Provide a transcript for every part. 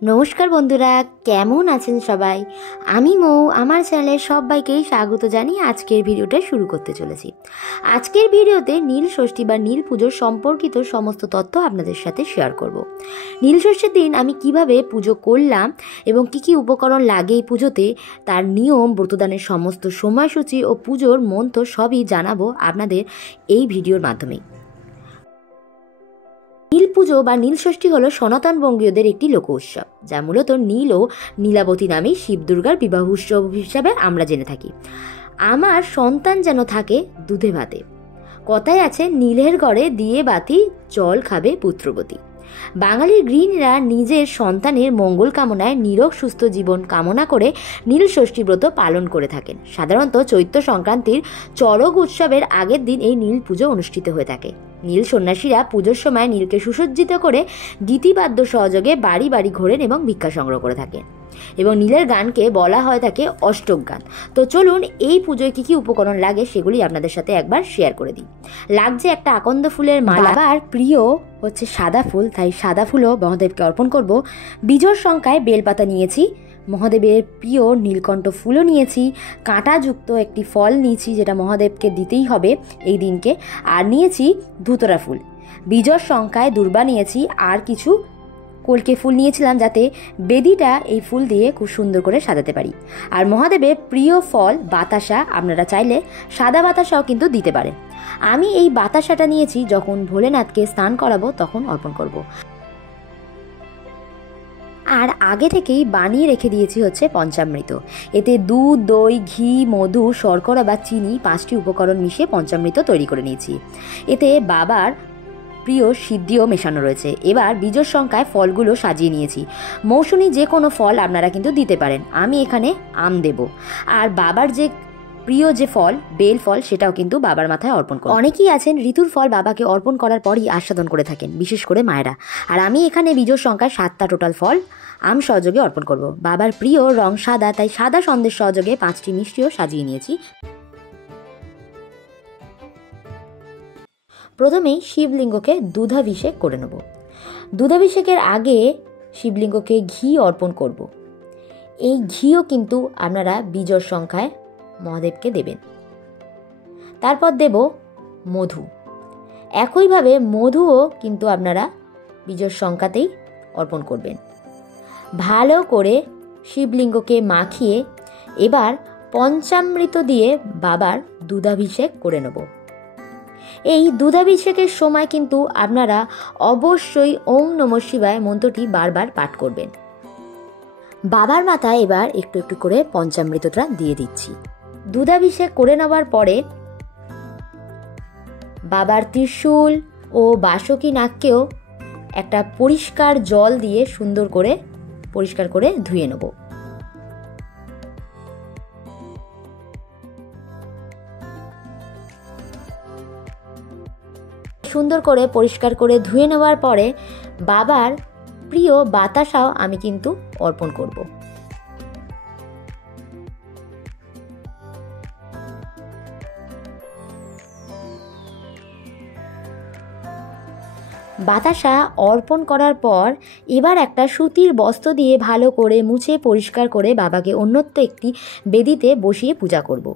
নমস্কার বন্ধুরা, কেমন আছেন সবাই? আমি মৌ, আমার চ্যানেলে সবাইকেই স্বাগত জানিয়ে আজকের ভিডিওটা শুরু করতে চলেছি। আজকের ভিডিওতে নীল ষষ্ঠী বা নীল পুজোর সম্পর্কিত সমস্ত তথ্য আপনাদের সাথে শেয়ার করব। নীল ষষ্ঠীর দিন আমি কিভাবে পুজো করলাম এবং কি কি উপকরণ লাগে এই পুজোতে, তার নিয়ম, ব্রতদানের সমস্ত সময়সূচি ও পুজোর মন্ত্র সবই জানাবো আপনাদের এই ভিডিওর মাধ্যমে। নীল পুজো বা নীল ষষ্ঠী হলো সনাতন বঙ্গীয়দের একটি লোক উৎসব, যা মূলত নীল ও নীলাবতী নামে শিব দুর্গার বিবাহ উৎসব হিসাবে আমরা জেনে থাকি। আমার সন্তান যেন থাকে দুধে ভাতে, কথায় আছে নীলের ঘরে দিয়ে বাতি জল খাবে পুত্রবতী। বাঙালির গৃহিণীরা নিজের সন্তানের মঙ্গল কামনায় নিরোগ সুস্থ জীবন কামনা করে নীল ষষ্ঠী ব্রত পালন করে থাকেন। সাধারণত চৈত্র সংক্রান্তির চড়ক উৎসবের আগের দিন এই নীল পুজো অনুষ্ঠিত হয়ে থাকে। নীল সন্ন্যাসীরা পুজোর সময় নীলকে সুসজ্জিত করে গীতিবাদ্য সহযোগে বাড়ি বাড়ি ঘোরেন এবং ভিক্ষা সংগ্রহ করে থাকেন, এবং নীলের গানকে বলা হয় থাকে অষ্টক গান। তো চলুন এই পুজোয় কী কী উপকরণ লাগে সেগুলি আপনাদের সাথে একবার শেয়ার করে দিই। লাগছে একটা আকন্দ ফুলের মালা। বাবার প্রিয় হচ্ছে সাদা ফুল, তাই সাদা ফুলও মহাদেবকে অর্পণ করব। বিজোড় সংখ্যায় বেলপাতা নিয়েছি, মহাদেবের প্রিয় নীলকণ্ঠ ফুলও নিয়েছি, কাঁটাযুক্ত একটি ফল নিয়েছি যেটা মহাদেবকে দিতেই হবে এই দিনকে, আর নিয়েছি ধুতরা ফুল। বিজোড় সংখ্যায় দূর্বা নিয়েছি, আর কিছু কলকে ফুল নিয়েছিলাম যাতে বেদিটা এই ফুল দিয়ে খুব সুন্দর করে সাজাতে পারি। আর মহাদেবের প্রিয় ফল বাতাসা, আপনারা চাইলে সাদা বাতাসাও কিন্তু দিতে পারেন। আমি এই বাতাসাটা নিয়েছি যখন ভোলেনাথকে স্নান করাবো তখন অর্পণ করব। আর আগে থেকেই বানিয়ে রেখে দিয়েছি হচ্ছে পঞ্চামৃত। এতে দুধ, দই, ঘি, মধু, শর্করা বা চিনি 5টি উপকরণ মিশিয়ে পঞ্চামৃত তৈরি করে নিয়েছি। এতে বাবার প্রিয় সিদ্ধিও মেশানো রয়েছে। এবার বিজোড় সংখ্যায় ফলগুলো সাজিয়ে নিয়েছি। মৌসুমী যে কোনো ফল আপনারা কিন্তু দিতে পারেন, আমি এখানে আম দেব। আর বাবার যে প্রিয় যে ফল বেল ফল, সেটাও কিন্তু বাবার মাথায় অর্পণ করব। অনেকেই আছেন ঋতুর ফল বাবাকে অর্পণ করার পরই আস্বাদন করে থাকেন, বিশেষ করে মায়েরা। আর আমি এখানে বিজোড় সংখ্যায় 7টা টোটাল ফল আম সহযোগে অর্পণ করব। বাবার প্রিয় রং সাদা, তাই সাদা সন্দেশ সহযোগে 5টি মিষ্টিও সাজিয়ে নিয়েছি। প্রথমেই শিবলিঙ্গকে দুধাভিষেক করে নেব। দুধাভিষেকের আগে শিবলিঙ্গকে ঘি অর্পণ করব। এই ঘিও কিন্তু আপনারা বিজোড় সংখ্যায় মহাদেবকে দেবেন। তারপর দেব মধু। একইভাবে মধুও কিন্তু আপনারা বিজোড় সংখ্যাতেই অর্পণ করবেন। ভালো করে শিবলিঙ্গকে মাখিয়ে এবার পঞ্চামৃত দিয়ে বাবার দুধাভিষেক করে নেব। এই দুধাভিষেকের সময় কিন্তু আপনারা অবশ্যই ওম নমঃ শিবায় মন্ত্রটি বারবার পাঠ করবেন। বাবার মাথায় এবার একটু একটু করে পঞ্চামৃতটা দিয়ে দিচ্ছি। দুধাভিষেক করে নেওয়ার পরে বাবার ত্রিশূল ও বাসকী নাগকেও একটা পরিষ্কার জল দিয়ে সুন্দর করে পরিষ্কার করে ধুয়ে নেব। সুন্দর করে পরিষ্কার করে ধুয়ে নেওয়ার পরে বাবার প্রিয় বাতাসাও আমি কিন্তু অর্পণ করব। বাতাসা অর্পণ করার পর এবার একটা সুতির বস্ত্র দিয়ে ভালো করে মুছে পরিষ্কার করে বাবাকে অন্যত্র একটি বেদিতে বসিয়ে পূজা করব।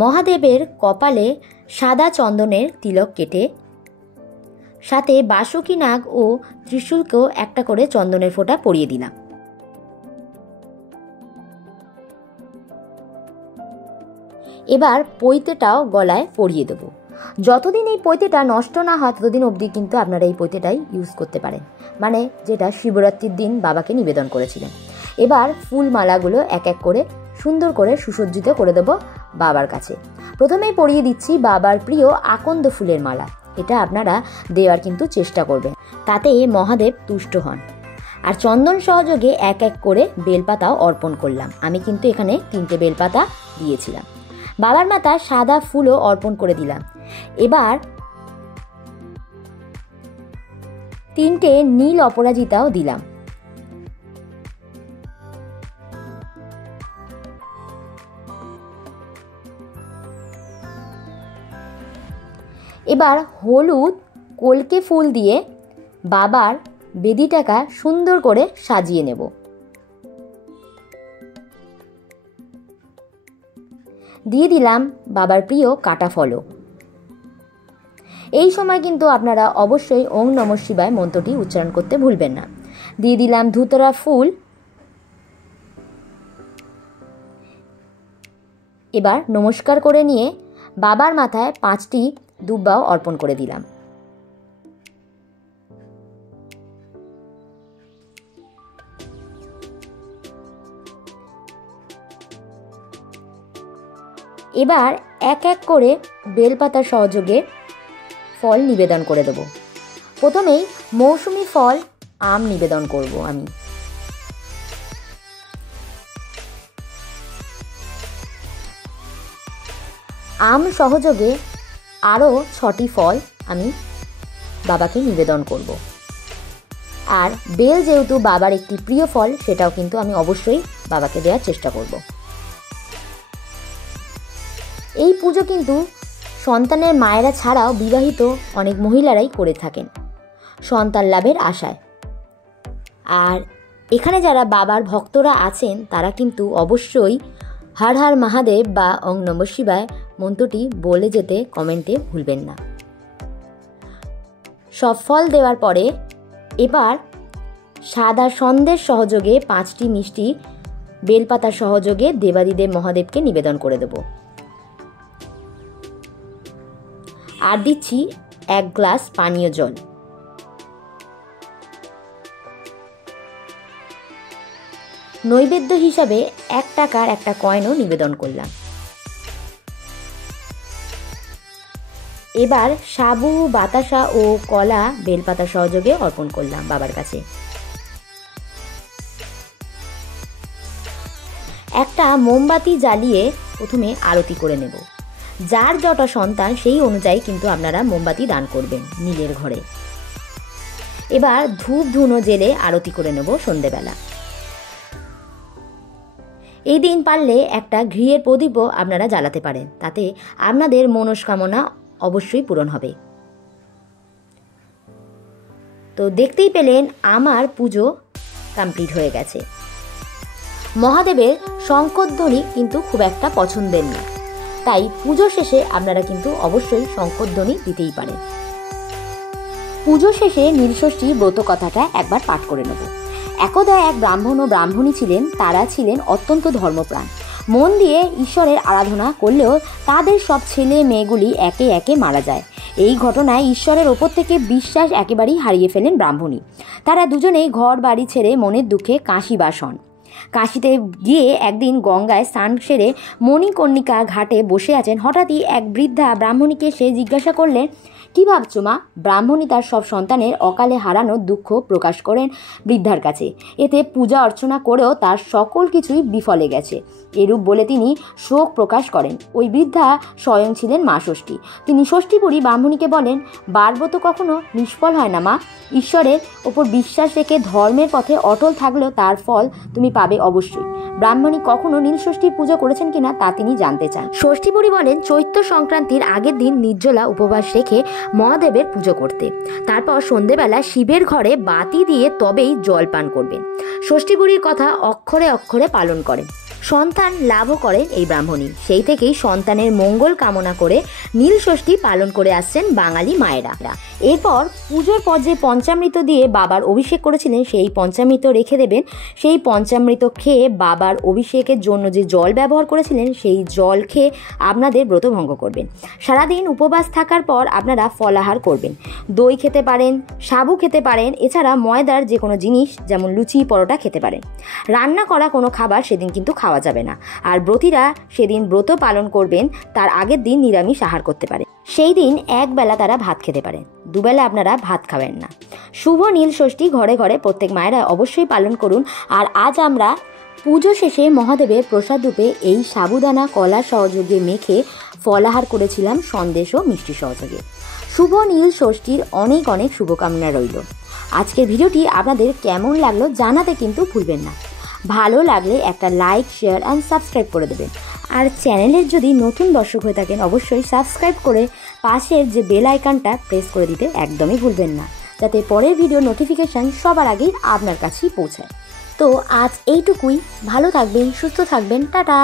মহাদেবের কপালে সাদা চন্দনের তিলক কেটে সাথে বাসকী নাগ ও ত্রিশূলকেও একটা করে চন্দনের ফোঁটা পরিয়ে দিলাম। এবার পৈতেটাও গলায় পরিয়ে দেব। যতদিন এই পৈতেটা নষ্ট না হয় ততদিন অবধি কিন্তু আপনারা এই পৈতেটাই ইউজ করতে পারেন, মানে যেটা শিবরাত্রির দিন বাবাকে নিবেদন করেছিলেন। এবার ফুলমালাগুলো এক এক করে সুন্দর করে সুসজ্জিত করে দেব বাবার কাছে। প্রথমেই পরিয়ে দিচ্ছি বাবার প্রিয় আকন্দ ফুলের মালা। এটা আপনারা দেওয়ার কিন্তু চেষ্টা করবেন, তাতে মহাদেব তুষ্ট হন। আর চন্দন সহযোগে এক এক করে বেলপাতাও অর্পণ করলাম। আমি কিন্তু এখানে 3টে বেলপাতা দিয়েছিলাম। বাবার মাথায় সাদা ফুলও অর্পণ করে দিলাম। এবার 3টে নীল অপরাজিতাও দিলাম। এবার হলুদ কলকে ফুল দিয়ে বাবার বেদিটাকে সুন্দর করে সাজিয়ে নেব। দিয়ে দিলাম বাবার প্রিয় কাটা ফলও। এই সময় কিন্তু আপনারা অবশ্যই ওং নমঃ শিবায় মন্ত্রটি উচ্চারণ করতে ভুলবেন না। দিয়ে দিলাম ধুতরা ফুল। এবার নমস্কার করে নিয়ে বাবার মাথায় 5টি দুব্বাও অর্পণ করে দিলাম। এবার এক এক করে বেলপাতার সহযোগে ফল নিবেদন করে দেব। প্রথমেই মৌসুমি ফল আম নিবেদন করব আমি। আম সহযোগে আরও 6টি ফল আমি বাবাকে নিবেদন করব। আর বেল যেহেতু বাবার একটি প্রিয় ফল, সেটাও কিন্তু আমি অবশ্যই বাবাকে দেওয়ার চেষ্টা করব। এই পুজো কিন্তু সন্তানের মায়েরা ছাড়াও বিবাহিত অনেক মহিলারাই করে থাকেন সন্তান লাভের আশায়। আর এখানে যারা বাবার ভক্তরা আছেন তারা কিন্তু অবশ্যই হর হর মহাদেব বা ওং নমঃ শিবায় মন্ত্রটি বলে যেতে কমেন্টে ভুলবেন না। সব ফল দেওয়ার পরে এবার সাদা সন্দেশ সহযোগে 5টি মিষ্টি বেলপাতার সহযোগে দেবাদিদেব মহাদেবকে নিবেদন করে দেব। আর দিচ্ছি 1 গ্লাস পানীয় জল। নৈবেদ্য হিসাবে 1 টাকার একটা কয়েনও নিবেদন করলাম। এবার সাবু, বাতাসা ও কলা বেলপাতা সহযোগে অর্পণ করলাম বাবার কাছে। একটা মোমবাতি জ্বালিয়ে প্রথমে আরতি করে নেব। যার যটা সন্তান সেই অনুযায়ী কিন্তু আপনারা মোমবাতি দান করবেন নীলের ঘরে। এবার ধূপ ধুনো জেলে আরতি করে নেব সন্ধেবেলা। এই দিন পারলে একটা ঘিয়ের প্রদীপও আপনারা জ্বালাতে পারেন, তাতে আপনাদের মনস্কামনা অবশ্যই পূরণ হবে। তো দেখতেই পেলেন আমার পুজো কমপ্লিট হয়ে গেছে। মহাদেবের শঙ্খধ্বনি কিন্তু খুব একটা পছন্দের না, তাই পুজো শেষে আপনারা কিন্তু অবশ্যই শঙ্খধ্বনি দিতেই পারেন। পুজো শেষে নীলষষ্ঠী ব্রত কথাটা একবার পাঠ করে নেব। একদা এক ব্রাহ্মণ ও ব্রাহ্মণী ছিলেন। তারা ছিলেন অত্যন্ত ধর্মপ্রাণ। মন দিয়ে ঈশ্বরের আরাধনা করলেও তাদের সব ছেলে মেয়েগুলি একে একে মারা যায়। এই ঘটনায় ঈশ্বরের ওপর থেকে বিশ্বাস একেবারেই হারিয়ে ফেলেন ব্রাহ্মণী। তারা দুজনেই ঘর বাড়ি ছেড়ে মনের দুঃখে কাশীবাস হন। কাশীতে গিয়ে একদিন গঙ্গায় স্নান সেরে মণিকর্ণিকা ঘাটে বসে আছেন। হঠাৎই এক বৃদ্ধা ব্রাহ্মণীকে সে জিজ্ঞাসা করলেন, কী ভাবছো মা? ব্রাহ্মণী তার সব সন্তানের অকালে হারানোর দুঃখ প্রকাশ করেন বৃদ্ধার কাছে। এতে পূজা অর্চনা করেও তার সকল কিছুই বিফলে গেছে। এরূপ বলে তিনি শোক প্রকাশ করেন। ওই বৃদ্ধা স্বয়ং ছিলেন মা ষষ্ঠী। তিনি ষষ্ঠীপুরী ব্রাহ্মণীকে বলেন, বারব্রত কখনো নিষ্ফল হয় না মা। ঈশ্বরের ওপর বিশ্বাস রেখে ধর্মের পথে অটল থাকলেও তার ফল তুমি পাবে অবশ্যই। ব্রাহ্মণী কখনো নীলষষ্ঠীর পুজো করেছেন কিনা তা তিনি জানতে চান। ষষ্ঠীপুরী বলেন, চৈত্র সংক্রান্তির আগের দিন নির্জলা উপবাস রেখে মহাদেবের পুজো করতে, তারপর সন্ধেবেলা শিবের ঘরে বাতি দিয়ে তবেই জল পান করবেন। ষষ্ঠীপুরীর কথা অক্ষরে অক্ষরে পালন করেন। সন্তান লাভও করেন এই ব্রাহ্মণী। সেই থেকেই সন্তানের মঙ্গল কামনা করে নীলষষ্ঠী পালন করে আসছেন বাঙালি মায়েরা। এরপর পুজোর পর যে পঞ্চামৃত দিয়ে বাবার অভিষেক করেছিলেন সেই পঞ্চামৃত রেখে দেবেন। সেই পঞ্চামৃত খেয়ে বাবার অভিষেকের জন্য যে জল ব্যবহার করেছিলেন সেই জল খেয়ে আপনাদের ব্রত ভঙ্গ করবেন। সারাদিন উপবাস থাকার পর আপনারা ফলাহার করবেন। দই খেতে পারেন, সাবু খেতে পারেন, এছাড়া ময়দার যে কোনো জিনিস যেমন লুচি, পরোটা খেতে পারেন। রান্না করা কোনো খাবার সেদিন কিন্তু খাওয়া যাবে না। আর ব্রতীরা সেদিন ব্রত পালন করবেন, তার আগের দিন নিরামিষ আহার করতে পারে। সেই দিন একবেলা তারা ভাত খেতে পারেন, দুবেলা আপনারা ভাত খাবেন না। শুভ নীল ষষ্ঠী ঘরে ঘরে প্রত্যেক মায়েরা অবশ্যই পালন করুন। আর আজ আমরা পুজো শেষে মহাদেবের প্রসাদ রূপে এই সাবুদানা কলা সহযোগে মেখে ফলাহার করেছিলাম সন্দেশ ও মিষ্টি সহযোগে। শুভ নীল ষষ্ঠীর অনেক অনেক শুভকামনা রইল। আজকের ভিডিওটি আপনাদের কেমন লাগলো জানাতে কিন্তু ভুলবেন না। ভালো লাগলে একটা লাইক, শেয়ার অ্যান্ড সাবস্ক্রাইব করে দেবেন। আর চ্যানেলের যদি নতুন দর্শক হয়ে থাকেন অবশ্যই সাবস্ক্রাইব করে পাশের যে বেল আইকনটা প্রেস করে দিতে একদমই ভুলবেন না, যাতে পরের ভিডিও নোটিফিকেশান সবার আগেই আপনার কাছেই পৌঁছায়। তো আজ এইটুকুই। ভালো থাকবেন, সুস্থ থাকবেন, টাটা।